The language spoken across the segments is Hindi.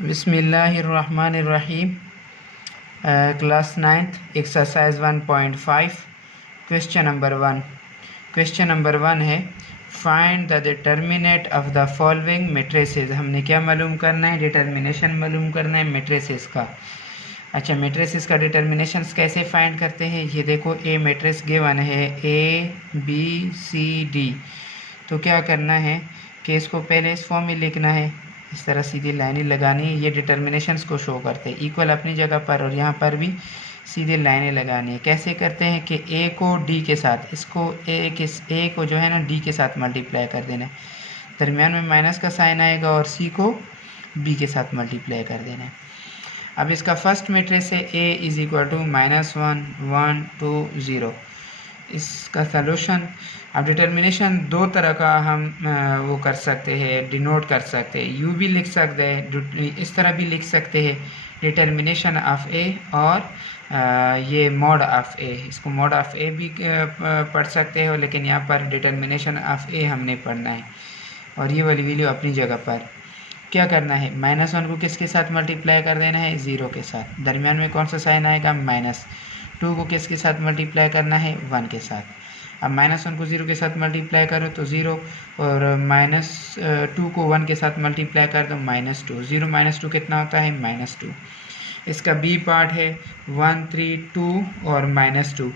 बिस्मिल्लाहिर्रहमानिर्रहीम। Class 9th exercise 1.5 question number 1। Question number 1 है find the determinant of the following matrices. हमने क्या मालूम करना है? डिटर्मिनेशन मालूम करना है मैट्रिसेस का। अच्छा, मैट्रिसेस का डिटर्मिनेशन कैसे फाइंड करते हैं? ये देखो, ए मैट्रिक्स गिवन है ABCD। तो क्या करना है कि इसको पहले इस फॉर्म में लिखना है, इस तरह सीधी लाइनें लगानी है। ये डिटर्मिनेशंस को शो करते हैं, इक्वल अपनी जगह पर और यहाँ पर भी सीधे लाइनें लगानी है। कैसे करते हैं कि ए को डी के साथ, इसको ए को जो है ना डी के साथ मल्टीप्लाई कर देना है, दरमियान में माइनस का साइन आएगा, और सी को बी के साथ मल्टीप्लाई कर देना है। अब इसका फर्स्ट मैट्रिक्स है ए इज इक्वल टू -1 1 2 0। इसका सलूशन, अब डिटर्मिनेशन दो तरह का हम वो कर सकते हैं, डिनोट कर सकते हैं। यू भी लिख सकते हैं, इस तरह भी लिख सकते हैं, डिटर्मिनेशन ऑफ ए, और ये मॉड ऑफ ए। इसको मॉड ऑफ ए भी पढ़ सकते हो, लेकिन यहाँ पर डिटर्मिनेशन ऑफ ए हमने पढ़ना है। और ये वाली वैल्यू अपनी जगह पर क्या करना है, -1 को किसके साथ मल्टीप्लाई कर देना है? 0 के साथ। दरमियान में कौन सा साइन आएगा? -2 को किसके साथ मल्टीप्लाई करना है? 1 के साथ। अब -1 को 0 के साथ मल्टीप्लाई करो तो 0, और -2 को 1 के साथ मल्टीप्लाई कर दो -2। 0 -2 कितना होता है? -2। इसका बी पार्ट है 1 3 2 और -2।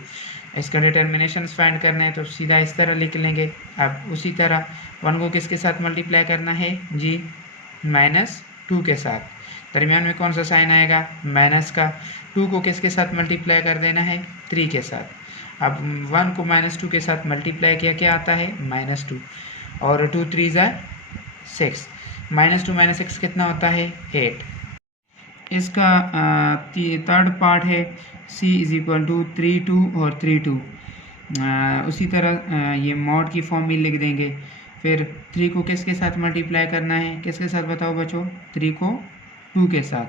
इसका डिटर्मिनेशन फाइंड करना है तो सीधा इस तरह लिख लेंगे। अब उसी तरह 1 को किसके साथ मल्टीप्लाई करना है जी? -2 के साथ। दरमियान में कौन सा साइन आएगा? माइनस का। 2 को किसके साथ मल्टीप्लाई कर देना है? 3 के साथ। अब 1 को -2 के साथ मल्टीप्लाई किया, क्या आता है? -2, और 2 3 ज़ा 6। -2 - 6 कितना होता है? 8। इसका थर्ड पार्ट है C इज इक्वल टू 3 2 और 3 2। उसी तरह ये मॉड की फॉर्म में लिख देंगे। फिर 3 को किसके साथ मल्टीप्लाई करना है? किसके साथ बताओ बच्चों? 3 को 2 के साथ।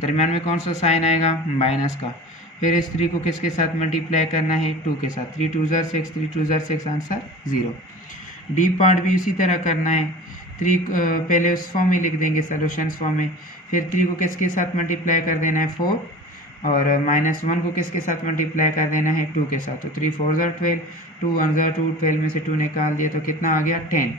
दरमियान में कौन सा साइन आएगा? माइनस का। फिर इस 3 को किसके साथ मल्टीप्लाई करना है? 2 के साथ। 3 2 ज़ा 6, 3 2 ज़ा 6, आंसर 0। डी पार्ट भी उसी तरह करना है। 3 पहले उस फॉर्म में लिख देंगे, सॉल्यूशंस फॉर्म में। फिर 3 को किसके साथ मल्टीप्लाई कर देना है? 4, और -1 को किसके साथ मल्टीप्लाई कर देना है? 2 के साथ। तो 3 4 ज़ा 12, 2 1 ज़ा 2, 12 में से 2 निकाल दिया तो कितना आ गया? 10।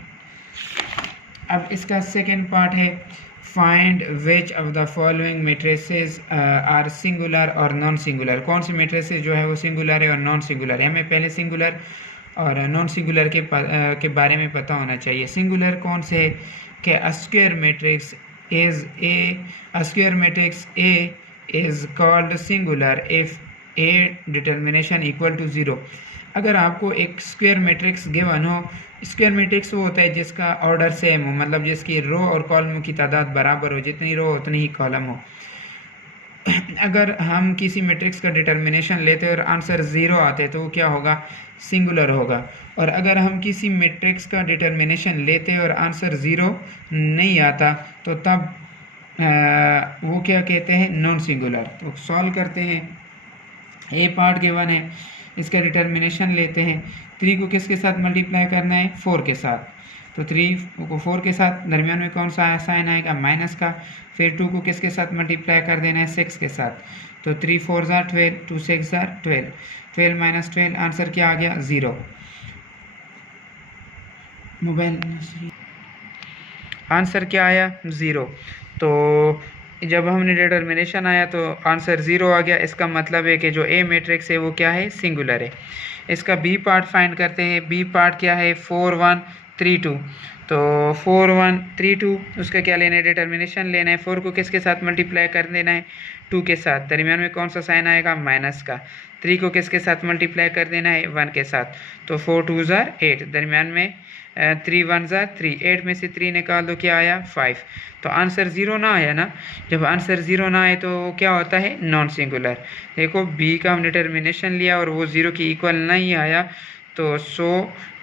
अब इसका सेकेंड पार्ट है find which of the following matrices are singular और नॉन सिंगुलर। कौन सी मैट्रिसेस जो है वो सिंगुलर है और नॉन सिंगुलर है? हमें पहले सिंगुलर और नॉन सिंगुलर के बारे में पता होना चाहिए। सिंगुलर कौन से? कि square matrix A is called singular if A determination equal to 0। अगर आपको एक स्क्वायर मैट्रिक्स गिवन हो, स्क्वायर मैट्रिक्स वो होता है जिसका ऑर्डर सेम हो, मतलब जिसकी रो और कॉलम की तादाद बराबर हो, जितनी रो उतनी ही कॉलम हो। अगर हम किसी मैट्रिक्स का डिटर्मिनेशन लेते और आंसर 0 आते तो वो क्या होगा? सिंगुलर होगा। और अगर हम किसी मैट्रिक्स का डिटर्मिनेशन लेते और आंसर 0 नहीं आता तो तब वो क्या कहते हैं? Non singular. तो सॉल्व करते हैं। ए पार्ट गिवन है, इसका डिटर्मिनेशन लेते हैं। 3 को किसके साथ मल्टीप्लाई करना है? 4 के साथ। तो 3 को 4 के साथ, दरमियान में कौन सा साइन आएगा? माइनस का। फिर 2 को किसके साथ मल्टीप्लाई कर देना है? 6 के साथ। तो 3 4 ज़ा 12, 2 6 ज़ा 12, 12 - 12, आंसर क्या आ गया? 0। मोबाइल आंसर क्या आया? 0। तो जब हमने डिटर्मिनेशन आया तो आंसर 0 आ गया। इसका मतलब है कि जो ए मैट्रिक्स है वो क्या है? सिंगुलर है। इसका बी पार्ट फाइंड करते हैं। बी पार्ट क्या है? 4 1 3 2। तो 4 1 3 2, उसका क्या लेना है? डिटर्मिनेशन लेना है। 4 को किसके साथ मल्टीप्लाई कर देना है? 2 के साथ। दरमियान में कौन सा साइन आएगा? माइनस का। 3 को किसके साथ मल्टीप्लाई कर देना है? 1 के साथ। तो 4 2 ज़ा 8, दरमियान में 3 1 ज़ा 3, 8 में से 3 निकाल दो, क्या आया? 5। तो आंसर 0 ना आया ना। जब आंसर 0 ना आए तो क्या होता है? Non singular. देखो, बी का हम डिटर्मिनेशन लिया और वो 0 की इक्वल नहीं आया, तो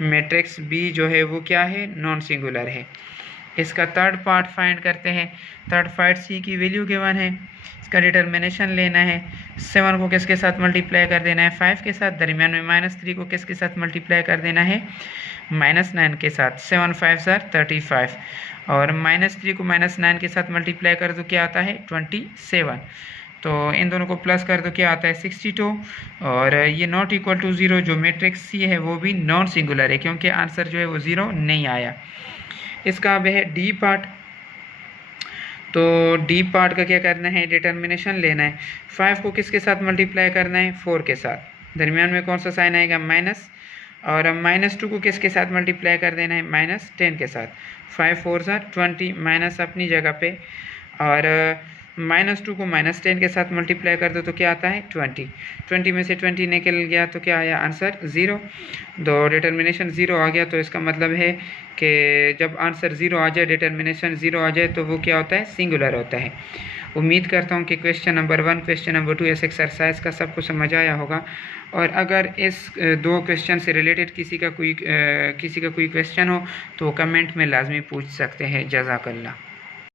मैट्रिक्स बी जो है वो क्या है? नॉन सिंगुलर है। इसका थर्ड पार्ट फाइंड करते हैं। थर्ड पार्ट सी की वैल्यू गिवन है, इसका डिटर्मिनेशन लेना है। 7 को किसके साथ मल्टीप्लाई कर देना है, 5 के साथ। दरमियान में -3 को किसके साथ मल्टीप्लाई कर देना है, -9 के साथ। 7 5 35 और -3 को -9 के साथ मल्टीप्लाई कर दो, क्या आता है 27। तो इन दोनों को प्लस कर दो, क्या आता है 62। और ये नॉट इक्वल टू 0, जो मैट्रिक्स सी है वो भी नॉन सिंगुलर है, क्योंकि आंसर जो है वो 0 नहीं आया। इसका अब है डी पार्ट। तो डी पार्ट का क्या करना है, डिटर्मिनेशन लेना है। 5 को किसके साथ मल्टीप्लाई करना है, 4 के साथ। दरमियान में कौन सा साइन आएगा, माइनस। और -2 को किसके साथ मल्टीप्लाई कर देना है, -10 के साथ। 5 4 20, माइनस अपनी जगह पे। और -2 को -10 के साथ मल्टीप्लाई कर दो तो क्या आता है 20। 20 में से 20 निकल गया तो क्या आया आंसर 0। तो डिटर्मिनेशन 0 आ गया, तो इसका मतलब है कि जब आंसर 0 आ जाए, डिटर्मिनेशन 0 आ जाए, तो वो क्या होता है, सिंगुलर होता है। उम्मीद करता हूँ कि क्वेश्चन नंबर 1, क्वेश्चन नंबर 2 इस एक्सरसाइज का सबको समझ आया होगा। और अगर इस 2 क्वेश्चन से रिलेटेड किसी का कोई क्वेश्चन हो तो कमेंट में लाजमी पूछ सकते हैं। जज़ाकल्लाह।